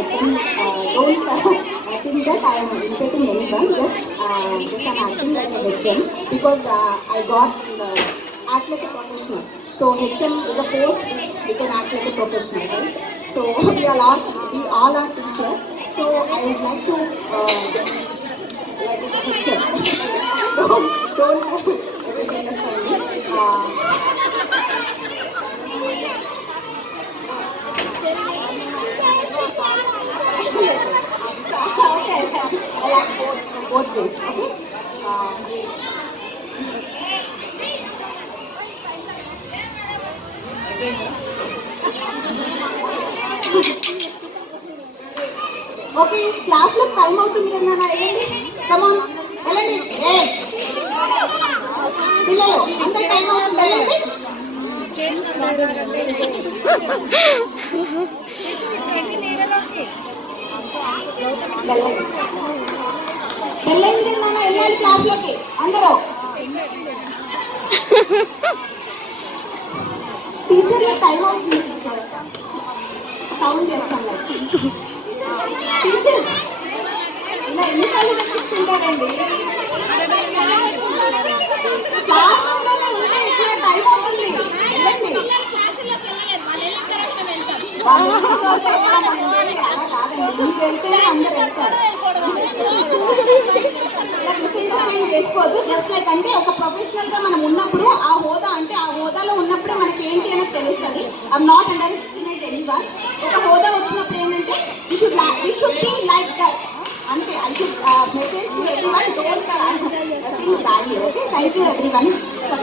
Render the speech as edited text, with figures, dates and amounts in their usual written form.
HM, don't think that I am imitating anyone. Just I'm acting like a HM because I got act like a professional. So HM is a post which we can act like a professional, right? So we all are teachers. So I would like to like HM. don't misunderstand me. Okay, I like both ways. Okay. Okay class లో టైం అవుతుంది కదా వెళ్ళండి కమాన్ వెళ్ళండి ఏ పిల్లలు అంత టైం అవుతుంది వెళ్ళండి వెళ్ళండి నాన్న వెళ్ళండి క్లాస్ లోకి అందరూ టీచర్ టైం అవుతుంది టీచర్ సౌండ్ చేస్తాం టీచర్ ఇలా ఎన్నిసార్లు తెప్పించుకుంటారండి క్లాస్లోనే ఉంటే ఇట్లా టైం అవుతుంది వెళ్ళండి అలా కాదండి మీరు వెళ్తేనే అందరు వెళ్తారు మిస్అండర్స్టాండ్ చేసుకోవద్దు జస్ట్ లైక్ అంటే ఒక ప్రొఫెషనల్ గా మనం ఉన్నప్పుడు ఆ హోదా అంటే ఆ హోదాలో ఉన్నప్పుడే మనకి ఏంటి అనేది తెలుస్తుంది I'm not under estimate anyone ఒక హోదా వచ్చినప్పుడు ఏంటంటే we should be like that అంతే I should message to everyone don't think badly okay thank you everyone for